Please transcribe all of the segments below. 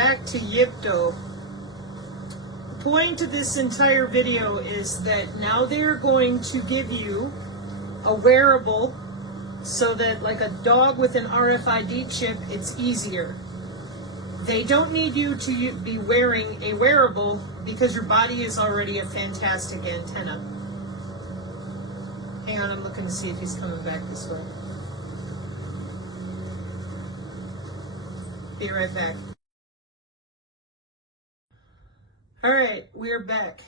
back to Yipto. The point of this entire video is that now they're going to give you a wearable so that, like a dog with an RFID chip, it's easier. They don't need you to be wearing a wearable because your body is already a fantastic antenna. Hang on, I'm looking to see if he's coming back this way. Be right back. All right, we're back.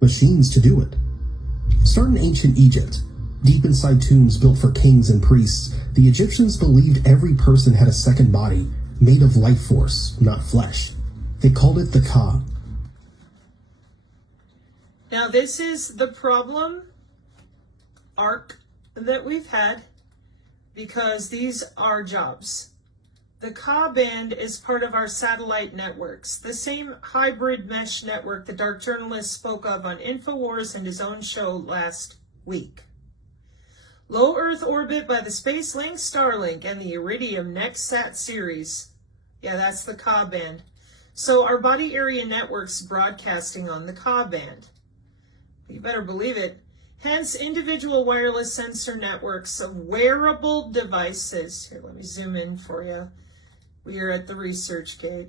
Machines to do it. Start in ancient Egypt. Deep inside tombs built for kings and priests, the Egyptians believed every person had a second body, made of life force, not flesh. They called it the Ka. Now this is the problem arc that we've had because these are jobs. The Ka band is part of our satellite networks, the same hybrid mesh network the dark journalist spoke of on InfoWars and his own show last week. Low Earth orbit by the SpaceLink, Starlink, and the Iridium NextSat series. Yeah, that's the Ka band. So our body area networks broadcasting on the Ka band. You better believe it. Hence, individual wireless sensor networks of wearable devices. Here, let me zoom in for you. We are at the research gate.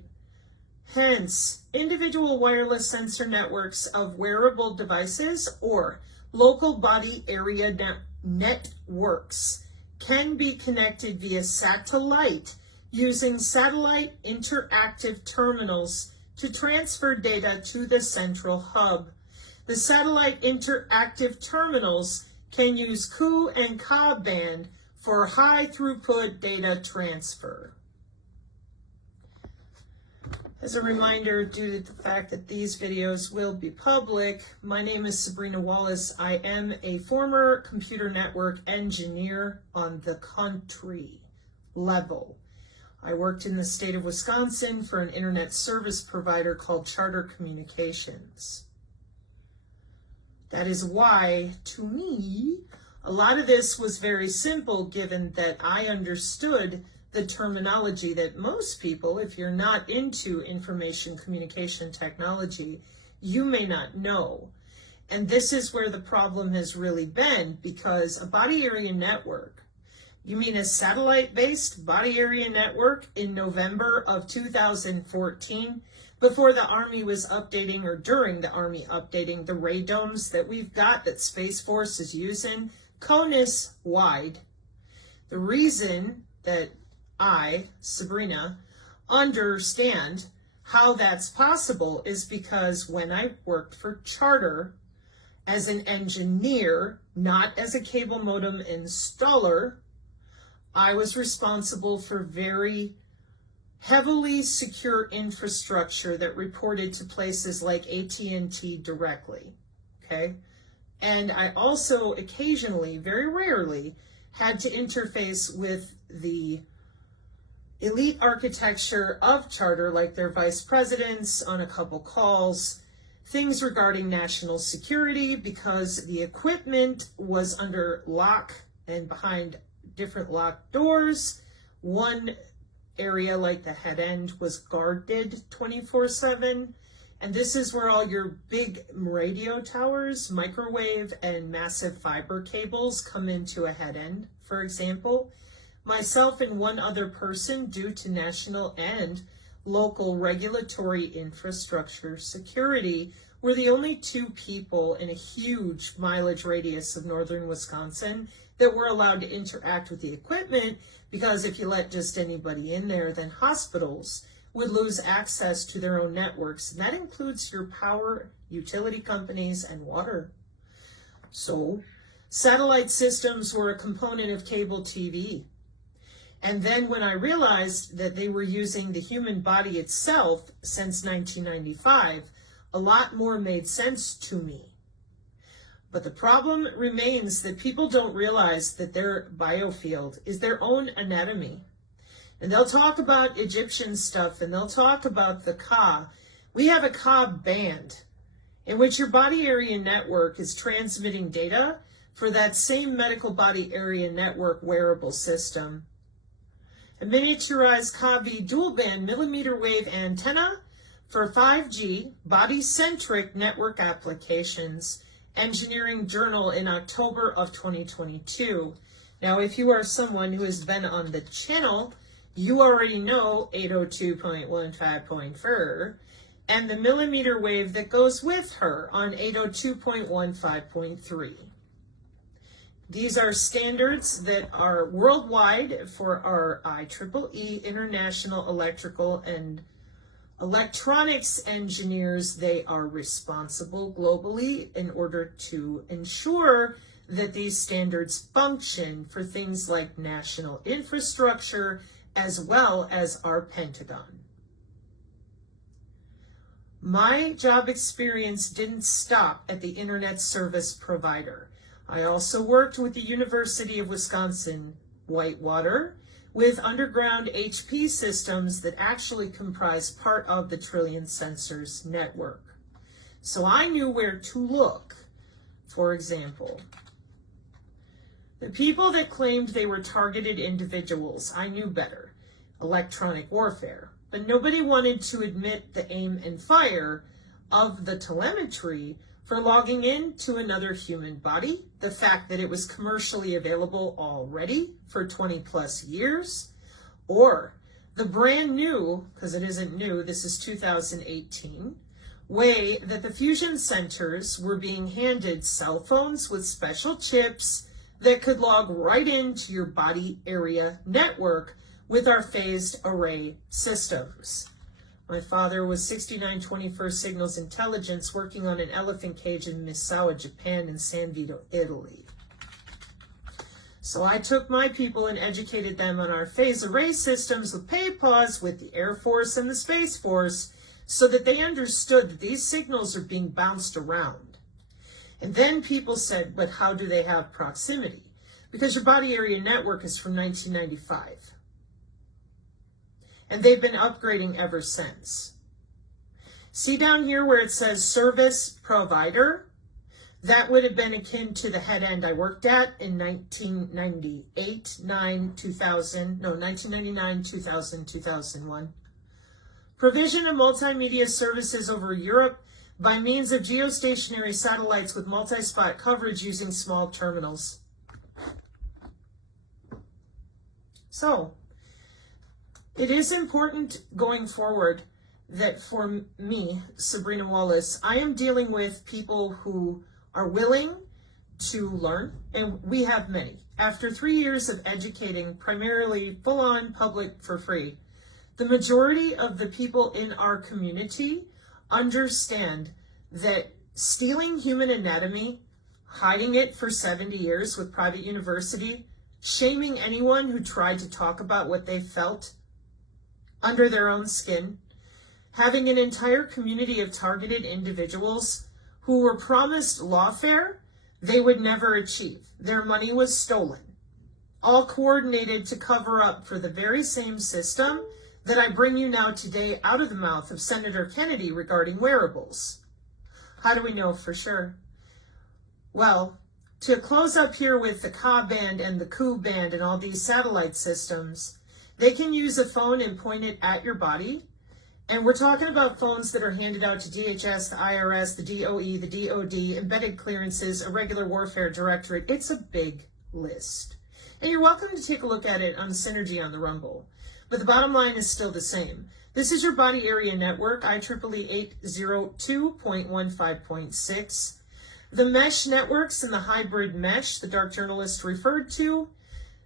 Hence, individual wireless sensor networks of wearable devices or local body area networks can be connected via satellite using satellite interactive terminals to transfer data to the central hub. The satellite interactive terminals can use Ku and Ka band for high throughput data transfer. As a reminder, due to the fact that these videos will be public, my name is Sabrina Wallace. I am a former computer network engineer on the country level. I worked in the state of Wisconsin for an internet service provider called Charter Communications. That is why, to me, a lot of this was very simple, given that I understood the terminology that most people, if you're not into information communication technology, you may not know. And this is where the problem has really been, because a body area network, you mean a satellite-based body area network in November of 2014, before the Army was updating, or during the Army updating the radomes that we've got that Space Force is using, CONUS-wide. The reason that I, Sabrina, understand how that's possible is because when I worked for Charter as an engineer, not as a cable modem installer, I was responsible for very heavily secure infrastructure that reported to places like AT&T directly, okay? And I also occasionally, very rarely, had to interface with the elite architecture of Charter, like their vice presidents on a couple calls, things regarding national security, because the equipment was under lock and behind different locked doors. One area, like the head end, was guarded 24/7. And this is where all your big radio towers, microwave, and massive fiber cables come into a head end, for example. Myself and one other person, due to national and local regulatory infrastructure security, were the only two people in a huge mileage radius of northern Wisconsin that were allowed to interact with the equipment, because if you let just anybody in there, then hospitals would lose access to their own networks, and that includes your power, utility companies, and water. So, satellite systems were a component of cable TV. And then when I realized that they were using the human body itself since 1995, a lot more made sense to me. But the problem remains that people don't realize that their biofield is their own anatomy. And they'll talk about Egyptian stuff, and they'll talk about the Ka. We have a Ka band in which your body area network is transmitting data for that same medical body area network wearable system. a miniaturized KV dual-band millimeter wave antenna for 5G body-centric network applications, Engineering Journal in October of 2022. Now, if you are someone who has been on the channel, you already know 802.15.4 and the millimeter wave that goes with her on 802.15.3. These are standards that are worldwide for our IEEE International Electrical and Electronics engineers. They are responsible globally in order to ensure that these standards function for things like national infrastructure as well as our Pentagon. My job experience didn't stop at the internet service provider. I also worked with the University of Wisconsin-Whitewater with underground HP systems that actually comprise part of the Trillion Sensors network. So I knew where to look. For example, the people that claimed they were targeted individuals, I knew better. Electronic warfare. But nobody wanted to admit the aim and fire of the telemetry for logging into another human body, the fact that it was commercially available already for 20 plus years, or the brand new, because it isn't new, this is 2018, way that the fusion centers were being handed cell phones with special chips that could log right into your body area network with our phased array systems. My father was 69 21st Signals Intelligence working on an elephant cage in Misawa, Japan, and San Vito, Italy. So I took my people and educated them on our phase array systems with PAPAWS with the Air Force and the Space Force so that they understood that these signals are being bounced around. And then people said, but how do they have proximity? Because your body area network is from 1995. And they've been upgrading ever since. See down here where it says service provider? That would have been akin to the head end I worked at in 1999, 2000, 2001. Provision of multimedia services over Europe by means of geostationary satellites with multi-spot coverage using small terminals. So, it is important going forward that for me, Sabrina Wallace, I am dealing with people who are willing to learn, and we have many. After 3 years of educating, primarily full-on public for free, the majority of the people in our community understand that stealing human anatomy, hiding it for 70 years with private university, shaming anyone who tried to talk about what they felt under their own skin, having an entire community of targeted individuals who were promised lawfare they would never achieve. Their money was stolen, all coordinated to cover up for the very same system that I bring you now today out of the mouth of Senator Kennedy regarding wearables. How do we know for sure? Well, to close up here with the Ka band and the Ku band and all these satellite systems, they can use a phone and point it at your body. And we're talking about phones that are handed out to DHS, the IRS, the DOE, the DOD, embedded clearances, irregular warfare directorate. It's a big list. And you're welcome to take a look at it on Synergy on the Rumble. But the bottom line is still the same. This is your body area network, IEEE 802.15.6. The mesh networks and the hybrid mesh the Dark Journalist referred to,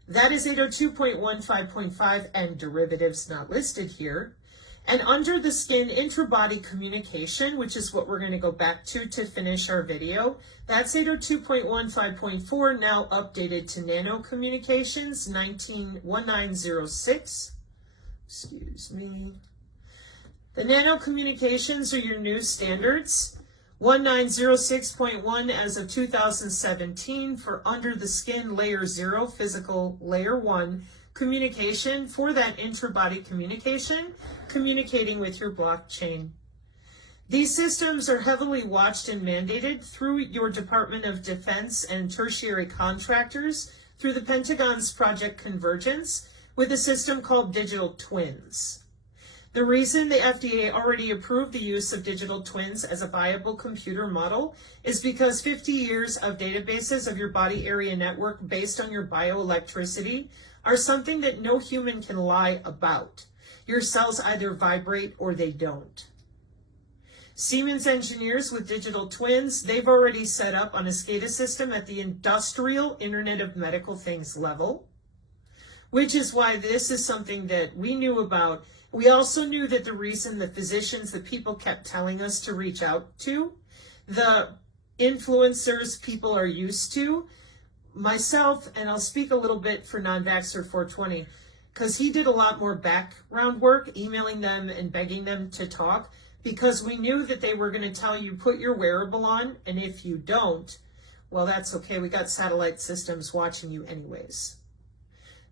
that is 802.15.5 and derivatives not listed here. And under the skin intra-body communication, which is what we're going to go back to finish our video, that's 802.15.4, now updated to nano communications 1906. Excuse me. The nano communications are your new standards. 1906.1 as of 2017 for under the skin layer 0, physical layer 1 communication for that intra-body communication, communicating with your blockchain. These systems are heavily watched and mandated through your Department of Defense and tertiary contractors through the Pentagon's Project Convergence, with a system called digital twins. The reason the FDA already approved the use of digital twins as a viable computer model is because 50 years of databases of your body area network based on your bioelectricity are something that no human can lie about. Your cells either vibrate or they don't. Siemens engineers with digital twins, they've already set up on a SCADA system at the industrial Internet of Medical Things level, which is why this is something that we knew about. We also knew that the reason the physicians that people kept telling us to reach out to, the influencers people are used to, myself, and I'll speak a little bit for Non-Vaxxer 420, because he did a lot more background work, emailing them and begging them to talk, because we knew that they were going to tell you, put your wearable on, and if you don't, well, that's okay. We got satellite systems watching you anyways.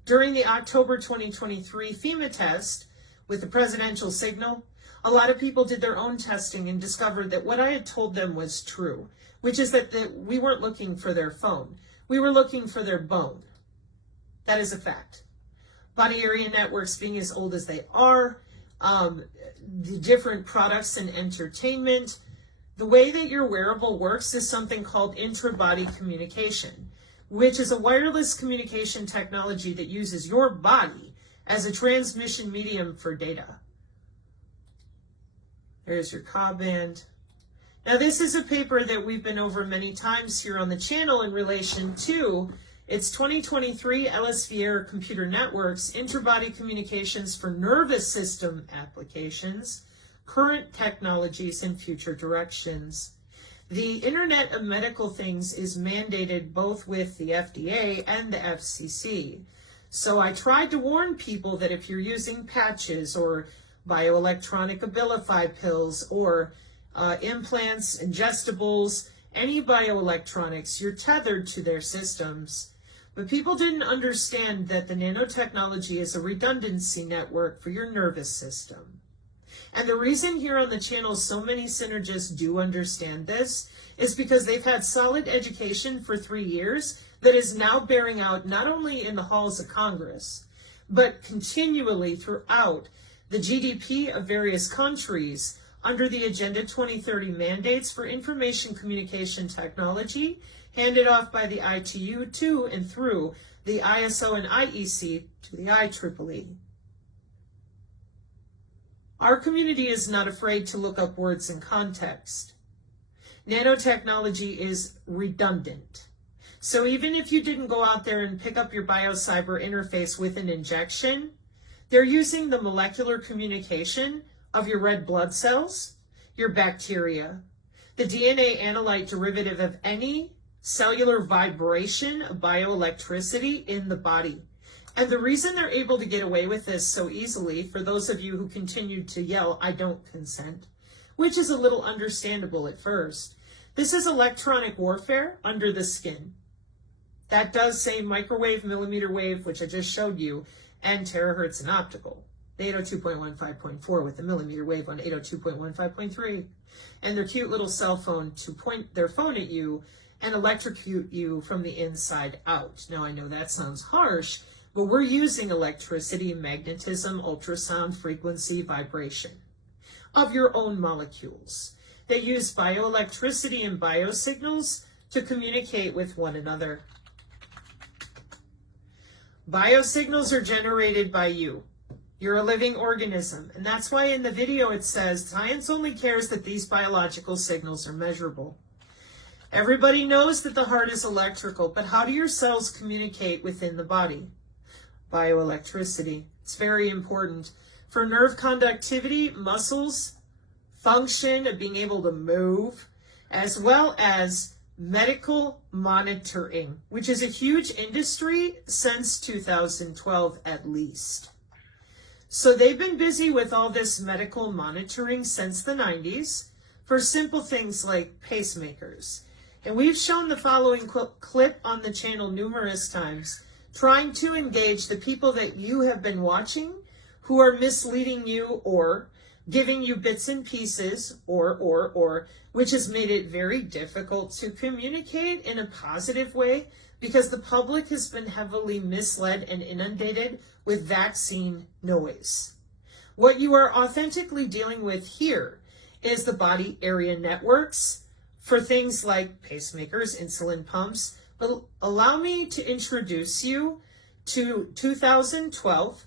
During the October 2023 FEMA test, with the presidential signal, a lot of people did their own testing and discovered that what I had told them was true, which is that we weren't looking for their phone. We were looking for their bone. That is a fact. Body area networks being as old as they are, the different products and entertainment, the way that your wearable works is something called intra-body communication, which is a wireless communication technology that uses your body as a transmission medium for data. There's your Ka band. Now this is a paper that we've been over many times here on the channel in relation to its 2023 LSVR Computer Networks, Interbody Communications for Nervous System Applications, Current Technologies and Future Directions. The Internet of Medical Things is mandated both with the FDA and the FCC. So I tried to warn people that if you're using patches or bioelectronic Abilify pills or implants, ingestibles, any bioelectronics, you're tethered to their systems. But people didn't understand that the nanotechnology is a redundancy network for your nervous system. And the reason here on the channel so many synergists do understand this is because they've had solid education for 3 years that is now bearing out not only in the halls of Congress, but continually throughout the GDP of various countries under the Agenda 2030 mandates for information communication technology handed off by the ITU to and through the ISO and IEC to the IEEE. Our community is not afraid to look up words in context. Nanotechnology is redundant. So even if you didn't go out there and pick up your biocyber interface with an injection, they're using the molecular communication of your red blood cells, your bacteria, the DNA analyte derivative of any cellular vibration of bioelectricity in the body. And the reason they're able to get away with this so easily, for those of you who continue to yell, I don't consent, which is a little understandable at first, this is electronic warfare under the skin. That does say microwave, millimeter wave, which I just showed you, and terahertz and optical. The 802.15.4 with the millimeter wave on 802.15.3. And their cute little cell phone to point their phone at you and electrocute you from the inside out. Now I know that sounds harsh, but we're using electricity, magnetism, ultrasound, frequency, vibration of your own molecules. They use bioelectricity and biosignals to communicate with one another. Biosignals are generated by you. You're a living organism, and that's why in the video it says science only cares that these biological signals are measurable. Everybody knows that the heart is electrical, but how do your cells communicate within the body? Bioelectricity. It's very important. For nerve conductivity, muscles, function of being able to move, as well as medical monitoring, which is a huge industry since 2012 at least. So they've been busy with all this medical monitoring since the 90s for simple things like pacemakers. And we've shown the following clip on the channel numerous times, trying to engage the people that you have been watching who are misleading you or giving you bits and pieces or, which has made it very difficult to communicate in a positive way because the public has been heavily misled and inundated with vaccine noise. What you are authentically dealing with here is the body area networks for things like pacemakers, insulin pumps. But allow me to introduce you to 2012,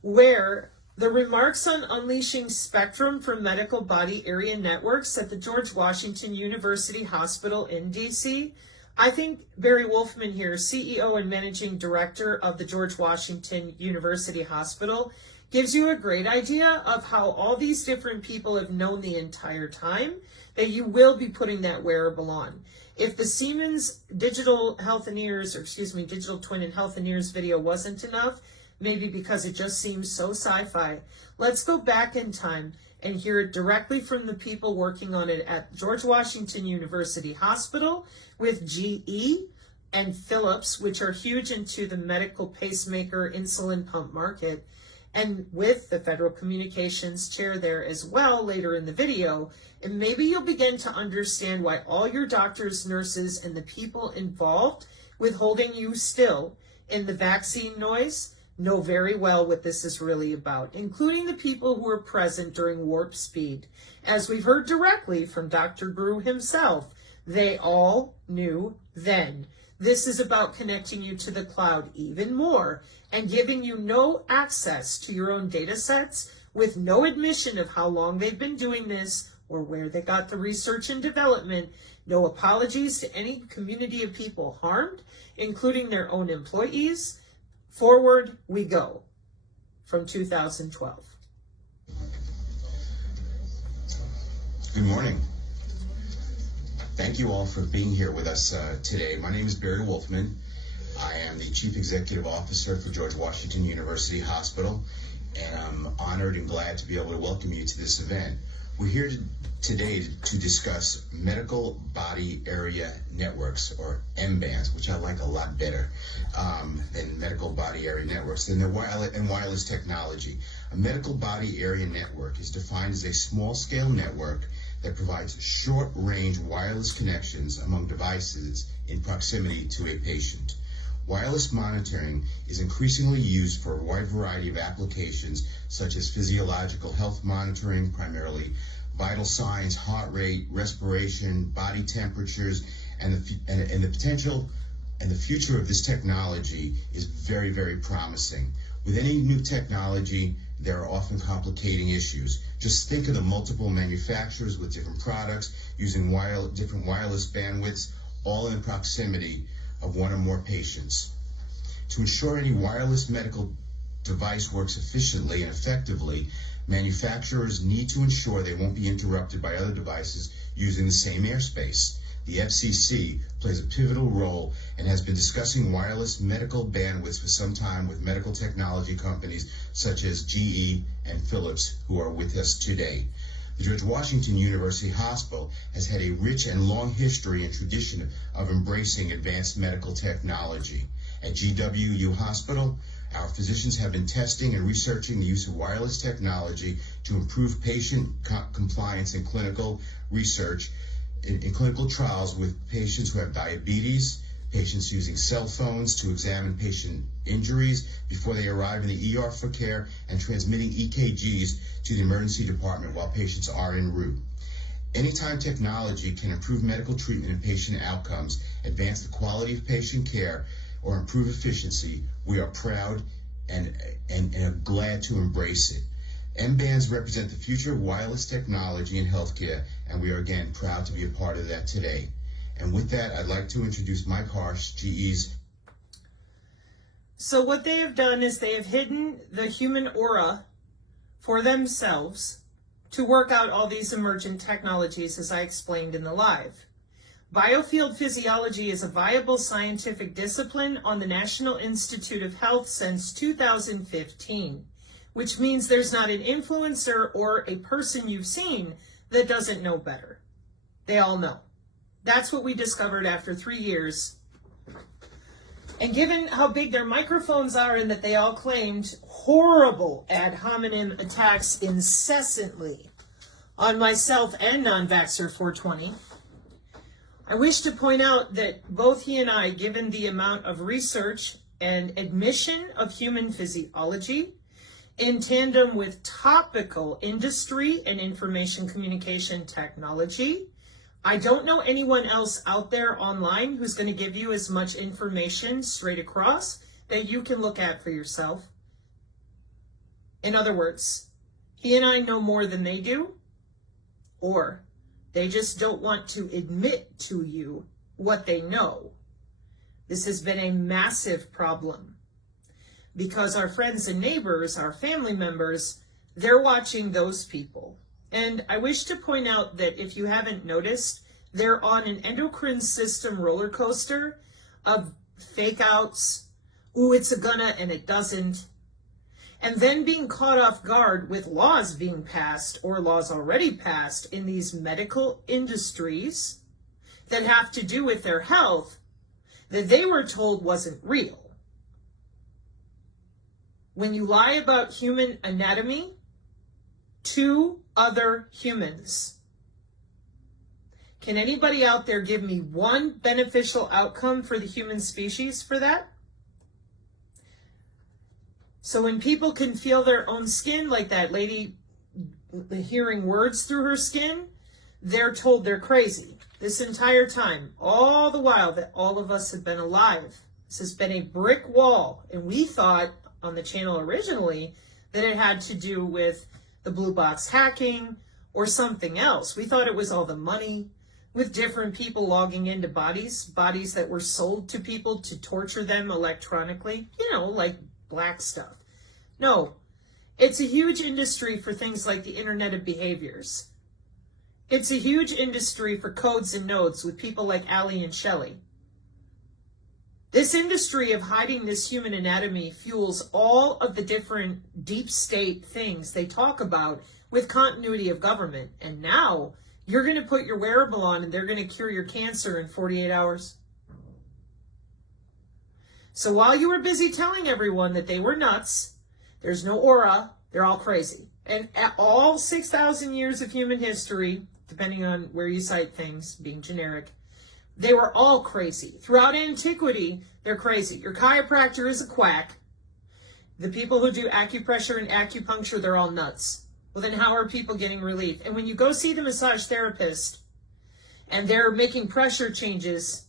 where the remarks on unleashing spectrum for medical body area networks at the George Washington University Hospital in DC. I think Barry Wolfman here, CEO and Managing Director of the George Washington University Hospital, gives you a great idea of how all these different people have known the entire time that you will be putting that wearable on. If the Siemens digital digital twin and health and ears video wasn't enough, maybe because it just seems so sci-fi, let's go back in time and hear it directly from the people working on it at George Washington University Hospital with GE and Philips, which are huge into the medical pacemaker insulin pump market, and with the Federal Communications Chair there as well later in the video. And maybe you'll begin to understand why all your doctors, nurses, and the people involved with holding you still in the vaccine noise know very well what this is really about, including the people who were present during Warp Speed. As we've heard directly from Dr. Gru himself, they all knew then. This is about connecting you to the cloud even more and giving you no access to your own data sets with no admission of how long they've been doing this or where they got the research and development. No apologies to any community of people harmed, including their own employees. Forward we go from 2012. Good morning. Thank you all for being here with us today. My name is Barry Wolfman. I am the Chief Executive Officer for George Washington University Hospital, and I'm honored and glad to be able to welcome you to this event. We're here today to discuss medical body area networks, or M-bands, which I like a lot better than medical body area networks, than the wireless technology. A medical body area network is defined as a small-scale network that provides short-range wireless connections among devices in proximity to a patient. Wireless monitoring is increasingly used for a wide variety of applications, such as physiological health monitoring, primarily vital signs, heart rate, respiration, body temperatures, and the potential and the future of this technology is very, very promising. With any new technology, there are often complicating issues. Just think of the multiple manufacturers with different products using different wireless bandwidths, all in proximity of one or more patients. To ensure any wireless medical device works efficiently and effectively, manufacturers need to ensure they won't be interrupted by other devices using the same airspace. The FCC plays a pivotal role and has been discussing wireless medical bandwidths for some time with medical technology companies such as GE and Philips, who are with us today. The George Washington University Hospital has had a rich and long history and tradition of embracing advanced medical technology. At GWU Hospital, our physicians have been testing and researching the use of wireless technology to improve patient compliance in clinical research, in clinical trials with patients who have diabetes, patients using cell phones to examine patient injuries before they arrive in the ER for care, and transmitting EKGs to the emergency department while patients are en route. Anytime technology can improve medical treatment and patient outcomes, advance the quality of patient care, or improve efficiency, we are proud and are glad to embrace it. M-bands represent the future of wireless technology in healthcare, and we are again proud to be a part of that today. And with that, I'd like to introduce Mike Harsh, GE's. So what they have done is they have hidden the human aura for themselves to work out all these emergent technologies, as I explained in the live. Biofield physiology is a viable scientific discipline on the National Institute of Health since 2015, which means there's not an influencer or a person you've seen that doesn't know better. They all know. That's what we discovered after 3 years. And given how big their microphones are and that they all claimed horrible ad hominem attacks incessantly on myself and non-vaxxer 420, I wish to point out that both he and I, given the amount of research and admission of human physiology, in tandem with topical industry and information communication technology, I don't know anyone else out there online who's going to give you as much information straight across that you can look at for yourself. In other words, he and I know more than they do, or they just don't want to admit to you what they know. This has been a massive problem because our friends and neighbors, our family members, they're watching those people. And I wish to point out that if you haven't noticed, they're on an endocrine system roller coaster of fake outs. Ooh, it's a gonna and it doesn't. And then being caught off guard with laws being passed or laws already passed in these medical industries that have to do with their health that they were told wasn't real. When you lie about human anatomy to other humans, can anybody out there give me one beneficial outcome for the human species for that? So when people can feel their own skin, like that lady hearing words through her skin, they're told they're crazy. This entire time, all the while that all of us have been alive, this has been a brick wall. And we thought on the channel originally that it had to do with the blue box hacking or something else. We thought it was all the money with different people logging into bodies that were sold to people to torture them electronically, like black stuff. No, it's a huge industry for things like the Internet of Behaviors. It's a huge industry for codes and nodes with people like Allie and Shelley. This industry of hiding this human anatomy fuels all of the different deep state things they talk about with continuity of government. And now you're going to put your wearable on and they're going to cure your cancer in 48 hours. So while you were busy telling everyone that they were nuts, there's no aura, they're all crazy. And at all 6,000 years of human history, depending on where you cite things, being generic, they were all crazy. Throughout antiquity, they're crazy. Your chiropractor is a quack. The people who do acupressure and acupuncture, they're all nuts. Well, then how are people getting relief? And when you go see the massage therapist and they're making pressure changes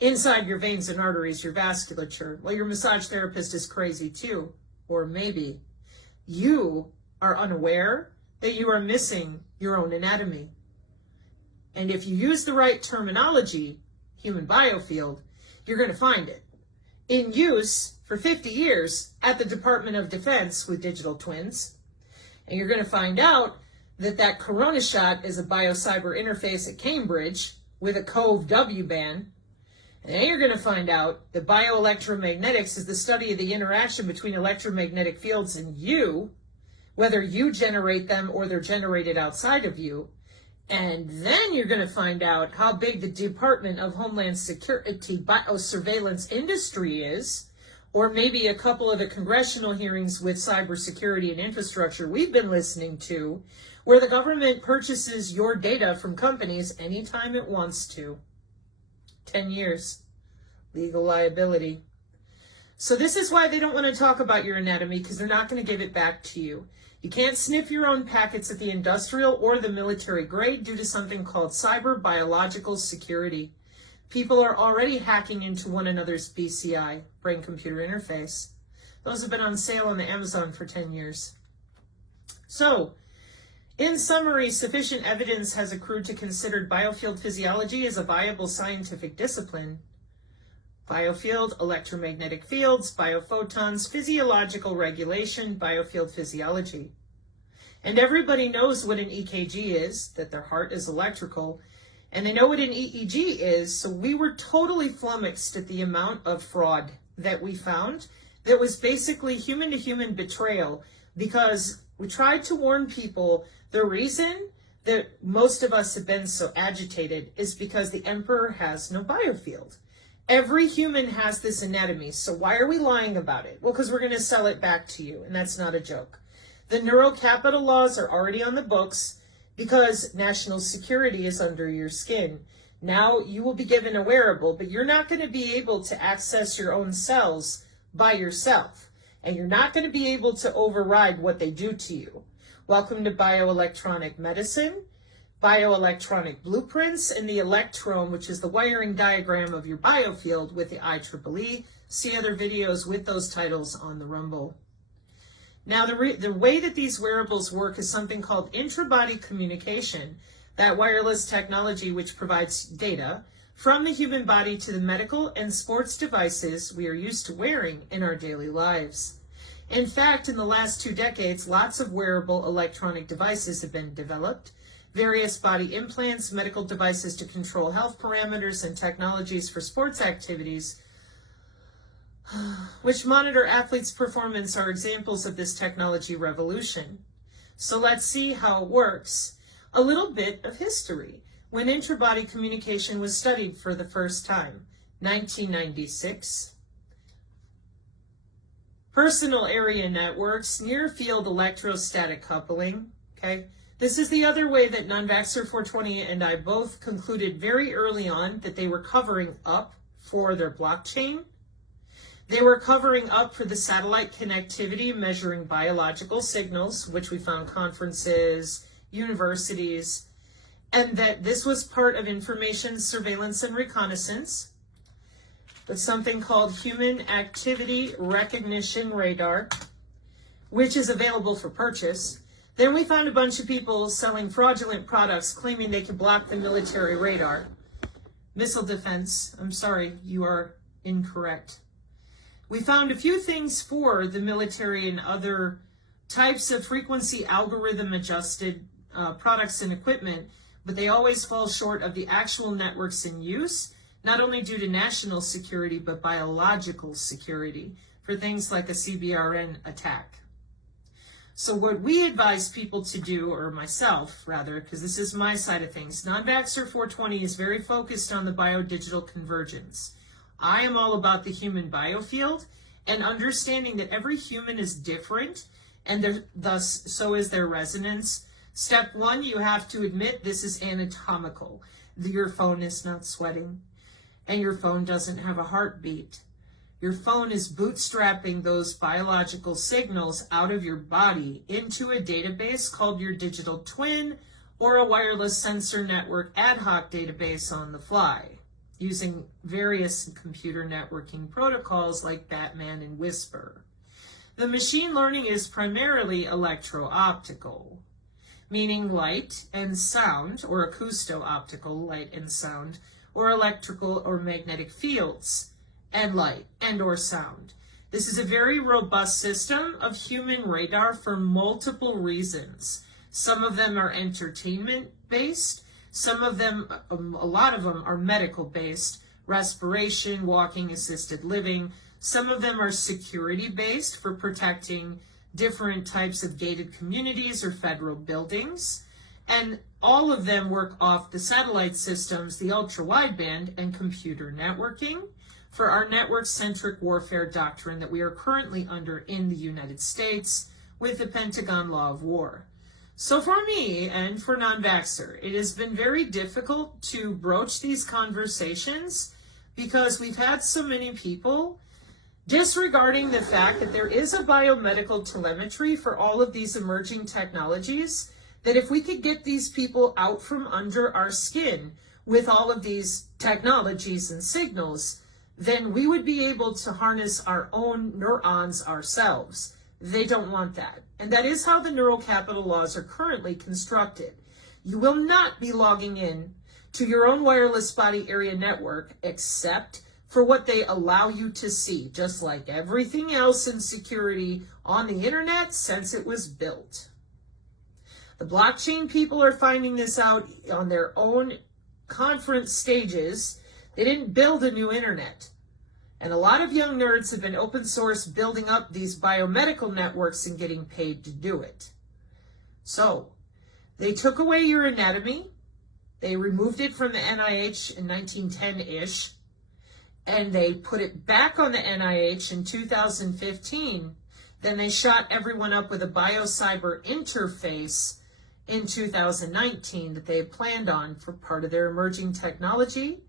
inside your veins and arteries, your vasculature, well, your massage therapist is crazy too. Or maybe you are unaware that you are missing your own anatomy. And if you use the right terminology, human biofield, you're going to find it in use for 50 years at the Department of Defense with digital twins. And you're going to find out that that corona shot is a biocyber interface at Cambridge with a COVE W band. And then you're going to find out that bioelectromagnetics is the study of the interaction between electromagnetic fields and you, whether you generate them or they're generated outside of you. And then you're going to find out how big the Department of Homeland Security biosurveillance industry is, or maybe a couple of the congressional hearings with cybersecurity and infrastructure we've been listening to, where the government purchases your data from companies anytime it wants to. 10 years, legal liability. So this is why they don't want to talk about your anatomy, because they're not going to give it back to you. You can't sniff your own packets at the industrial or the military grade due to something called cyber biological security. People are already hacking into one another's BCI, brain-computer interface. Those have been on sale on the Amazon for 10 years. So, in summary, sufficient evidence has accrued to consider biofield physiology as a viable scientific discipline. Biofield, electromagnetic fields, biophotons, physiological regulation, biofield physiology. And everybody knows what an EKG is, that their heart is electrical, and they know what an EEG is, so we were totally flummoxed at the amount of fraud that we found that was basically human-to-human betrayal, because we tried to warn people the reason that most of us have been so agitated is because the emperor has no biofield. Every human has this anatomy, so why are we lying about it? Well, because we're going to sell it back to you, and that's not a joke. The neurocapital laws are already on the books because national security is under your skin. Now you will be given a wearable, but you're not going to be able to access your own cells by yourself. And you're not going to be able to override what they do to you. Welcome to bioelectronic medicine, bioelectronic blueprints, and the electrome, which is the wiring diagram of your biofield with the IEEE. See other videos with those titles on the Rumble. Now, the way that these wearables work is something called intra-body communication, that wireless technology which provides data from the human body to the medical and sports devices we are used to wearing in our daily lives. In fact, in the last 2 decades, lots of wearable electronic devices have been developed. Various body implants, medical devices to control health parameters, and technologies for sports activities which monitor athletes' performance are examples of this technology revolution. So let's see how it works. A little bit of history. When intra-body communication was studied for the first time, 1996. Personal area networks, near-field electrostatic coupling. Okay, this is the other way that Non-Vaxxer 420 and I both concluded very early on that they were covering up for their blockchain. They were covering up for the satellite connectivity, measuring biological signals, which we found conferences, universities, and that this was part of information surveillance and reconnaissance, with something called human activity recognition radar, which is available for purchase. Then we found a bunch of people selling fraudulent products claiming they could block the military radar. Missile defense, I'm sorry, you are incorrect. We found a few things for the military and other types of frequency algorithm adjusted products and equipment, but they always fall short of the actual networks in use, not only due to national security, but biological security for things like a CBRN attack. So what we advise people to do, or myself rather, because this is my side of things, Non-Vaxxer 420 is very focused on the biodigital convergence. I am all about the human biofield and understanding that every human is different, and thus so is their resonance. Step 1, you have to admit this is anatomical. Your phone is not sweating, and your phone doesn't have a heartbeat. Your phone is bootstrapping those biological signals out of your body into a database called your digital twin, or a wireless sensor network ad hoc database on the fly, using various computer networking protocols like Batman and Whisper. The machine learning is primarily electro-optical, meaning light and sound, or acousto-optical, light and sound, or electrical or magnetic fields and light and or sound. This is a very robust system of human radar for multiple reasons. Some of them are entertainment-based. Some of them, a lot of them are medical-based, respiration, walking, assisted living. Some of them are security-based for protecting different types of gated communities or federal buildings. And all of them work off the satellite systems, the ultra-wideband, and computer networking for our network-centric warfare doctrine that we are currently under in the United States with the Pentagon Law of War. So for me and for Non-Vaxxer, it has been very difficult to broach these conversations because we've had so many people disregarding the fact that there is a biomedical telemetry for all of these emerging technologies, that if we could get these people out from under our skin with all of these technologies and signals, then we would be able to harness our own neurons ourselves. They don't want that. And that is how the neural capital laws are currently constructed. You will not be logging in to your own wireless body area network except for what they allow you to see, just like everything else in security on the internet since it was built. The blockchain people are finding this out on their own conference stages. They didn't build a new internet. And a lot of young nerds have been open source building up these biomedical networks and getting paid to do it. So they took away your anatomy. They removed it from the NIH in 1910-ish. And they put it back on the NIH in 2015. Then they shot everyone up with a biocyber interface in 2019 that they had planned on for part of their emerging technology.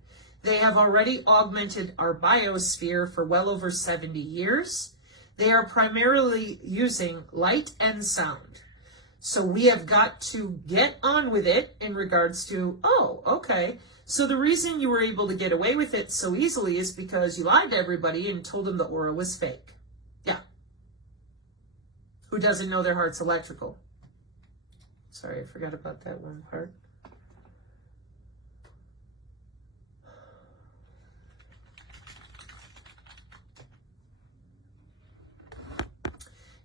They have already augmented our biosphere for well over 70 years. They are primarily using light and sound. So we have got to get on with it in regards to, oh, okay. So the reason you were able to get away with it so easily is because you lied to everybody and told them the aura was fake. Yeah. Who doesn't know their heart's electrical? Sorry, I forgot about that one part.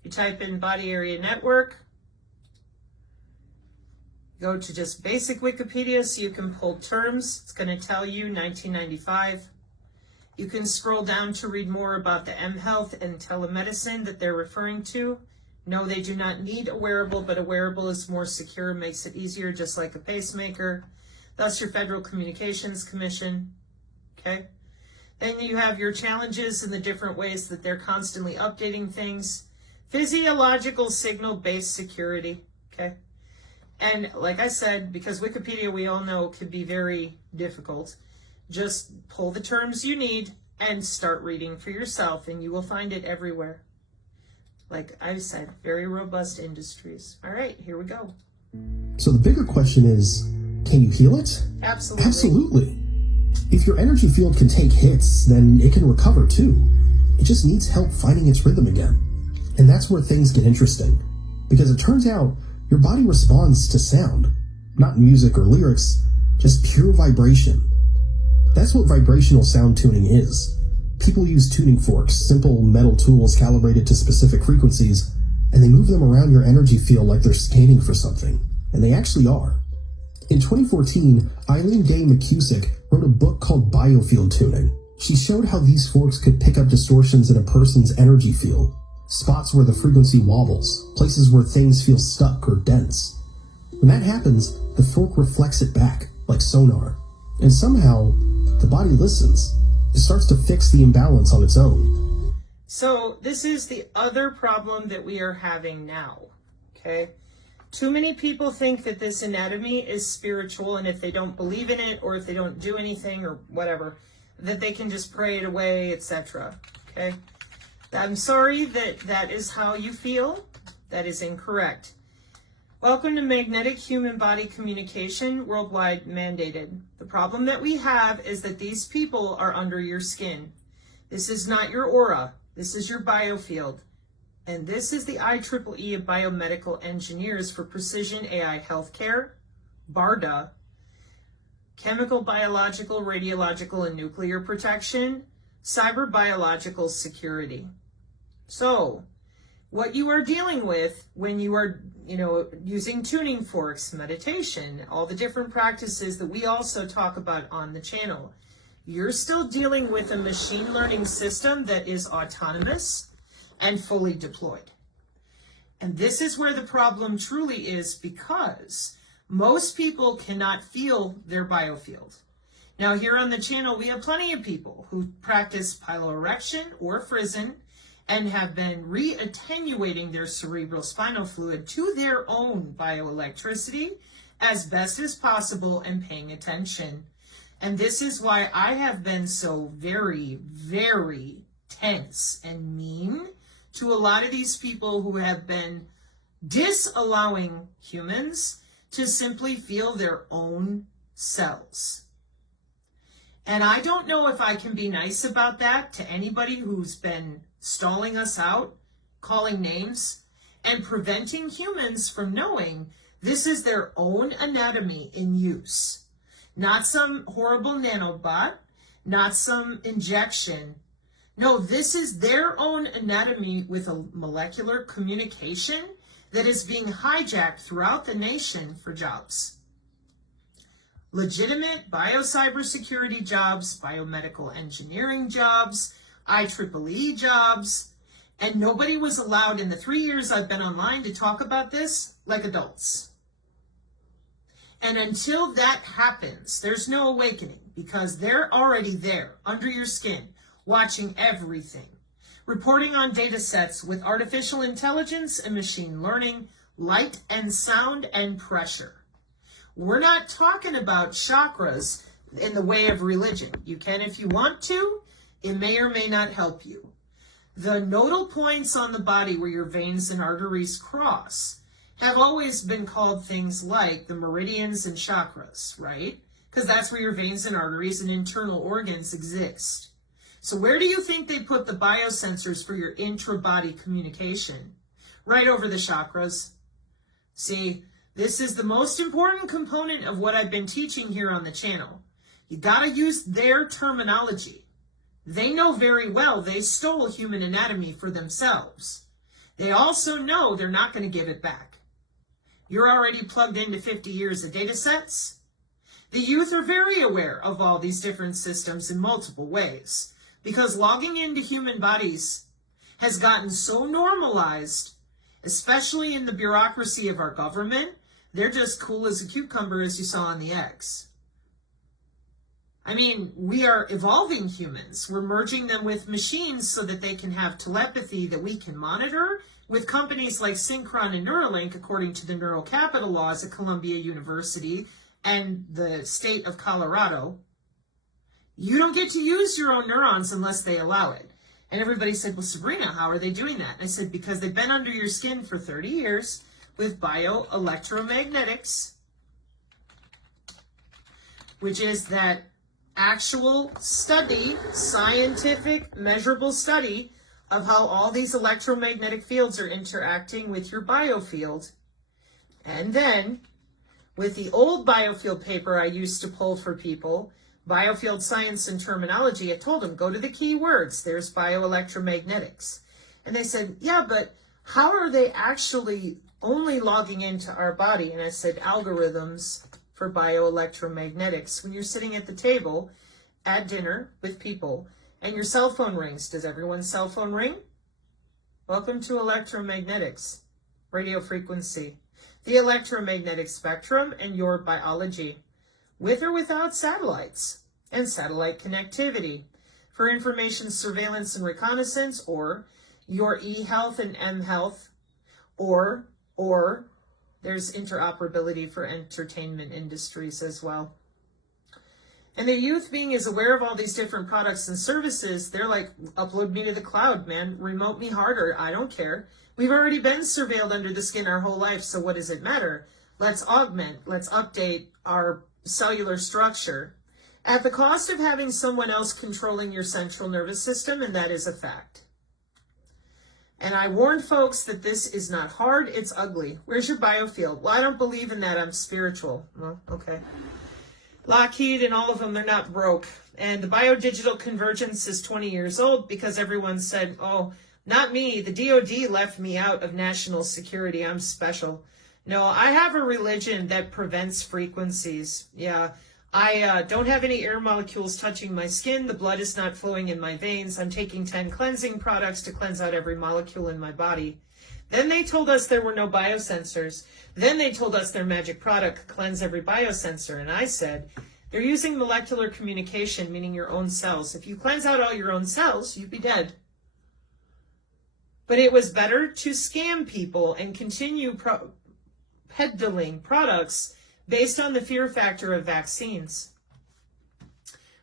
You type in body area network. Go to just basic Wikipedia so you can pull terms. It's going to tell you 1995. You can scroll down to read more about the mHealth and telemedicine that they're referring to. No, they do not need a wearable, but a wearable is more secure, makes it easier, just like a pacemaker. Thus your Federal Communications Commission. Okay. Then you have your challenges and the different ways that they're constantly updating things. Physiological signal-based security. Okay. And like I said, because Wikipedia, we all know, can be very difficult, just pull the terms you need and start reading for yourself, and you will find it everywhere. Like I said, very robust industries. All right, here we go. So the bigger question is, can you heal it? Absolutely. Absolutely. If your energy field can take hits, then it can recover too. It just needs help finding its rhythm again. And that's where things get interesting. Because it turns out, your body responds to sound, not music or lyrics, just pure vibration. That's what vibrational sound tuning is. People use tuning forks, simple metal tools calibrated to specific frequencies, and they move them around your energy field like they're scanning for something. And they actually are. In 2014, Eileen Day McCusick wrote a book called Biofield Tuning. She showed how these forks could pick up distortions in a person's energy field. Spots where the frequency wobbles, places where things feel stuck or dense. When that happens, the fork reflects it back, like sonar. And somehow, the body listens. It starts to fix the imbalance on its own. So this is the other problem that we are having now, okay? Too many people think that this anatomy is spiritual, and if they don't believe in it, or if they don't do anything, or whatever, that they can just pray it away, etc., okay? I'm sorry that that is how you feel. That is incorrect. Welcome to Magnetic Human Body Communication, worldwide mandated. The problem that we have is that these people are under your skin. This is not your aura. This is your biofield. And this is the IEEE of Biomedical Engineers for Precision AI Healthcare, BARDA, Chemical, Biological, Radiological, and Nuclear Protection, Cyber Biological Security. So, what you are dealing with when you are, using tuning forks, meditation, all the different practices that we also talk about on the channel, you're still dealing with a machine learning system that is autonomous and fully deployed. And this is where the problem truly is, because most people cannot feel their biofield. Now, here on the channel, we have plenty of people who practice piloerection or frisson and have been re-attenuating their cerebral spinal fluid to their own bioelectricity as best as possible and paying attention. And this is why I have been so very, very tense and mean to a lot of these people who have been disallowing humans to simply feel their own selves. And I don't know if I can be nice about that to anybody who's been stalling us out, calling names, and preventing humans from knowing this is their own anatomy in use. Not some horrible nanobot, not some injection. No, this is their own anatomy with a molecular communication that is being hijacked throughout the nation for jobs. Legitimate biocybersecurity jobs, biomedical engineering jobs, IEEE jobs, and nobody was allowed in the 3 years I've been online to talk about this like adults. And until that happens, there's no awakening, because they're already there, under your skin, watching everything, reporting on data sets with artificial intelligence and machine learning, light and sound and pressure. We're not talking about chakras in the way of religion. You can if you want to. It may or may not help you. The nodal points on the body where your veins and arteries cross have always been called things like the meridians and chakras, right? Because that's where your veins and arteries and internal organs exist. So where do you think they put the biosensors for your intra-body communication? Right over the chakras. See, this is the most important component of what I've been teaching here on the channel. You gotta use their terminology. They know very well they stole human anatomy for themselves. They also know they're not going to give it back. You're already plugged into 50 years of data sets. The youth are very aware of all these different systems in multiple ways because logging into human bodies has gotten so normalized, especially in the bureaucracy of our government. They're just cool as a cucumber, as you saw on the X. I mean, we are evolving humans. We're merging them with machines so that they can have telepathy that we can monitor with companies like Synchron and Neuralink, according to the neural capital laws at Columbia University and the state of Colorado. You don't get to use your own neurons unless they allow it. And everybody said, well, Sabrina, how are they doing that? And I said, because they've been under your skin for 30 years with bioelectromagnetics, which is that actual study, scientific, measurable study of how all these electromagnetic fields are interacting with your biofield. And then, with the old biofield paper I used to pull for people, biofield science and terminology, I told them, go to the key words. There's bioelectromagnetics. And they said, yeah, but how are they actually only logging into our body? And I said, algorithms for bioelectromagnetics. When you're sitting at the table at dinner with people and your cell phone rings, does everyone's cell phone ring? Welcome to electromagnetics, radio frequency, the electromagnetic spectrum, and your biology, with or without satellites and satellite connectivity for information surveillance and reconnaissance, or your e-health and m-health, or there's interoperability for entertainment industries as well. And the youth, being as aware of all these different products and services, they're like, upload me to the cloud, man. Remote me harder. I don't care. We've already been surveilled under the skin our whole life, so what does it matter? Let's augment, let's update our cellular structure at the cost of having someone else controlling your central nervous system, and that is a fact. And I warned folks that this is not hard, it's ugly. Where's your biofield? Well, I don't believe in that, I'm spiritual. Well, okay. Lockheed and all of them, they're not broke. And the biodigital convergence is 20 years old because everyone said, oh, not me, the DOD left me out of national security, I'm special. No, I have a religion that prevents frequencies. Yeah, I don't have any air molecules touching my skin. The blood is not flowing in my veins. I'm taking 10 cleansing products to cleanse out every molecule in my body. Then they told us there were no biosensors. Then they told us their magic product could cleanse every biosensor. And I said, they're using molecular communication, meaning your own cells. If you cleanse out all your own cells, you'd be dead. But it was better to scam people and continue peddling products based on the fear factor of vaccines,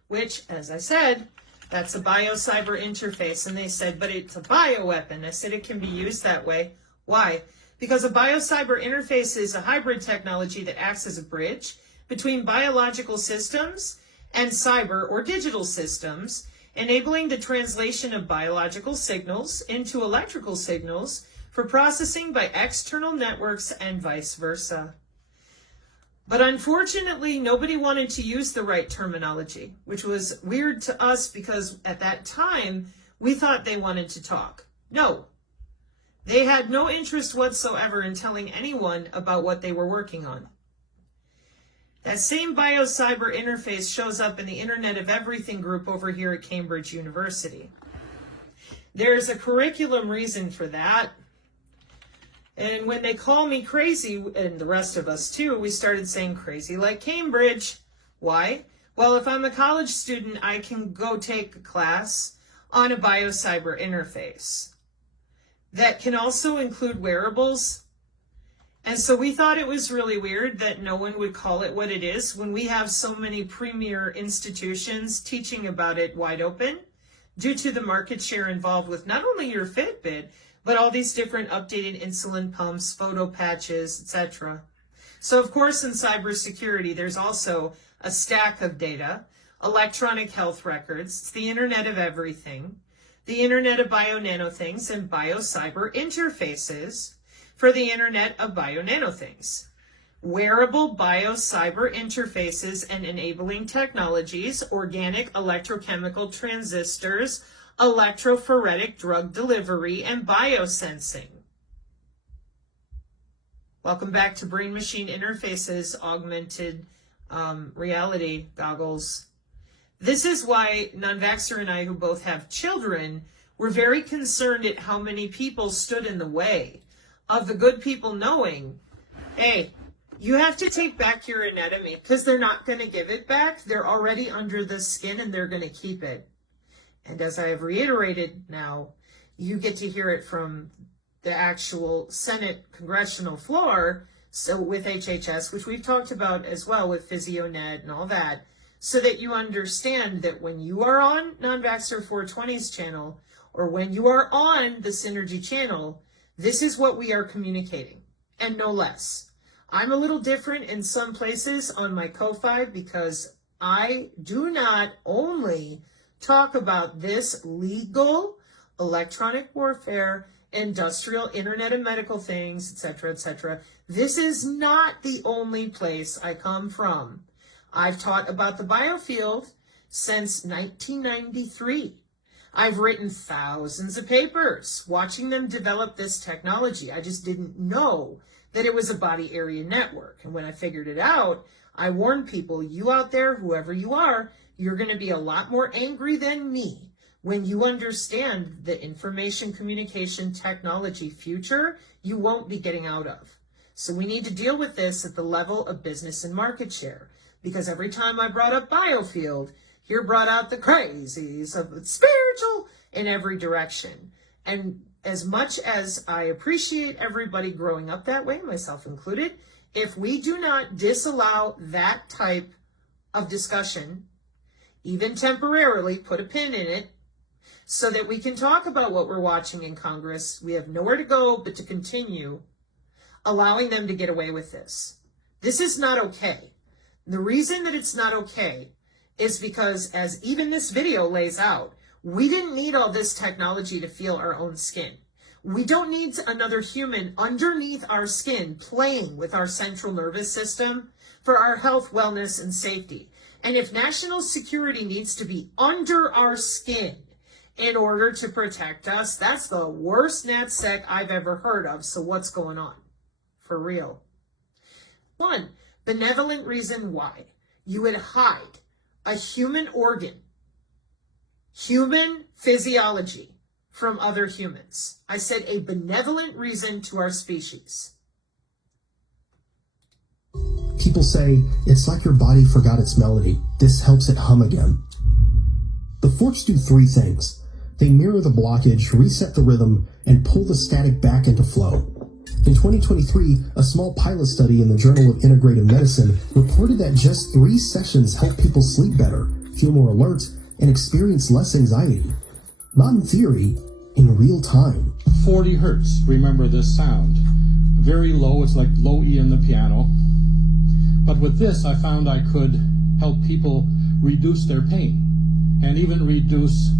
which, as I said, that's a biocyber interface. And they said, but it's a bioweapon. I said, it can be used that way. Why? Because a biocyber interface is a hybrid technology that acts as a bridge between biological systems and cyber or digital systems, enabling the translation of biological signals into electrical signals for processing by external networks and vice versa. But unfortunately, nobody wanted to use the right terminology, which was weird to us because at that time, we thought they wanted to talk. No, they had no interest whatsoever in telling anyone about what they were working on. That same biocyber interface shows up in the Internet of Everything group over here at Cambridge University. There's a curriculum reason for that. And when they call me crazy, and the rest of us too, we started saying crazy like Cambridge. Why? Well, if I'm a college student, I can go take a class on a biocyber interface that can also include wearables And so we thought it was really weird that no one would call it what it is when we have so many premier institutions teaching about it wide open due to the market share involved with not only your Fitbit, but all these different updated insulin pumps, photo patches, etc. So of course in cybersecurity, there's also a stack of data, electronic health records, it's the Internet of Everything, the Internet of Bio-Nano Things and Bio-Cyber interfaces for the Internet of Bio-Nano Things. Wearable bio-cyber interfaces and enabling technologies, organic electrochemical transistors, electrophoretic drug delivery, and biosensing. Welcome back to Brain Machine Interfaces Augmented Reality Goggles. This is why Non-Vaxxer and I, who both have children, were very concerned at how many people stood in the way of the good people knowing, hey, you have to take back your anatomy because they're not going to give it back. They're already under the skin and they're going to keep it. And as I have reiterated now, you get to hear it from the actual Senate congressional floor, so with HHS, which we've talked about as well with PhysioNet and all that, so that you understand that when you are on Non-Vaxxer 420's channel, or when you are on the Synergy channel, this is what we are communicating, and no less. I'm a little different in some places on my Ko-Fi because I do not only talk about this legal electronic warfare, industrial, Internet of Medical Things, etc., etc. This is not the only place I come from. I've taught about the biofield since 1993. I've written thousands of papers watching them develop this technology. I just didn't know that it was a body area network. And when I figured it out, I warned people, you out there, whoever you are, you're going to be a lot more angry than me when you understand the information communication technology future you won't be getting out of. So we need to deal with this at the level of business and market share. Because every time I brought up biofield, here brought out the crazies of the spiritual in every direction. And as much as I appreciate everybody growing up that way, myself included, if we do not disallow that type of discussion, even temporarily, put a pin in it, so that we can talk about what we're watching in Congress, we have nowhere to go but to continue allowing them to get away with this. This is not okay. The reason that it's not okay is because, as even this video lays out, we didn't need all this technology to feel our own skin. We don't need another human underneath our skin playing with our central nervous system for our health, wellness, and safety. And if national security needs to be under our skin in order to protect us, that's the worst NatSec I've ever heard of. So what's going on? For real. One, benevolent reason why you would hide a human organ, human physiology, from other humans. I said a benevolent reason to our species. People say, it's like your body forgot its melody. This helps it hum again. The forks do three things. They mirror the blockage, reset the rhythm, and pull the static back into flow. In 2023, a small pilot study in the Journal of Integrative Medicine reported that just 3 sessions help people sleep better, feel more alert, and experience less anxiety. Not in theory, in real time. 40 hertz, remember this sound. Very low, it's like low E in the piano. But with this, I found I could help people reduce their pain and even reduce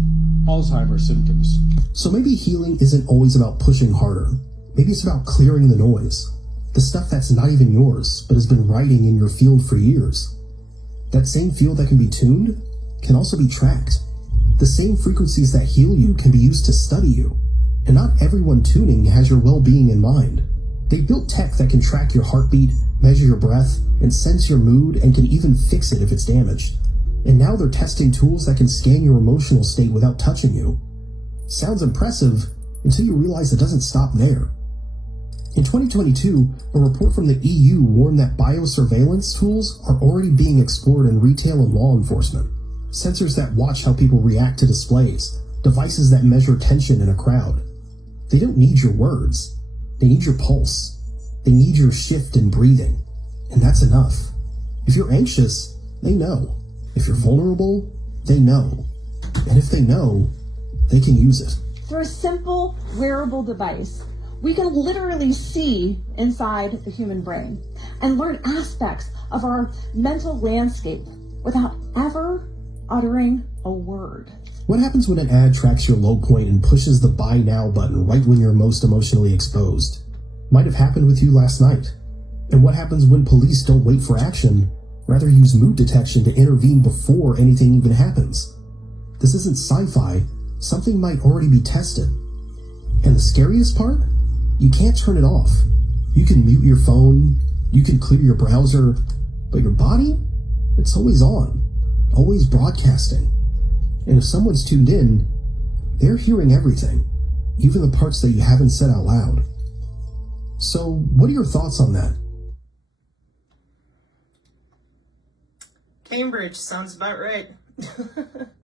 Alzheimer's symptoms. So maybe healing isn't always about pushing harder. Maybe it's about clearing the noise. The stuff that's not even yours, but has been writing in your field for years. That same field that can be tuned can also be tracked. The same frequencies that heal you can be used to study you. And not everyone tuning has your well-being in mind. They built tech that can track your heartbeat, measure your breath, and sense your mood, and can even fix it if it's damaged. And now they're testing tools that can scan your emotional state without touching you. Sounds impressive until you realize it doesn't stop there. In 2022, a report from the EU warned that biosurveillance tools are already being explored in retail and law enforcement. Sensors that watch how people react to displays, devices that measure tension in a crowd. They don't need your words. They need your pulse. They need your shift in breathing, and that's enough. If you're anxious, they know. If you're vulnerable, they know. And if they know, they can use it. Through a simple wearable device, we can literally see inside the human brain and learn aspects of our mental landscape without ever uttering a word. What happens when an ad tracks your low point and pushes the buy now button right when you're most emotionally exposed? Might have happened with you last night. And what happens when police don't wait for action, rather use mood detection to intervene before anything even happens? This isn't sci-fi. Something might already be tested. And the scariest part? You can't turn it off. You can mute your phone, you can clear your browser, but your body? It's always on, always broadcasting. And if someone's tuned in, they're hearing everything, even the parts that you haven't said out loud. So, what are your thoughts on that? Cambridge sounds about right.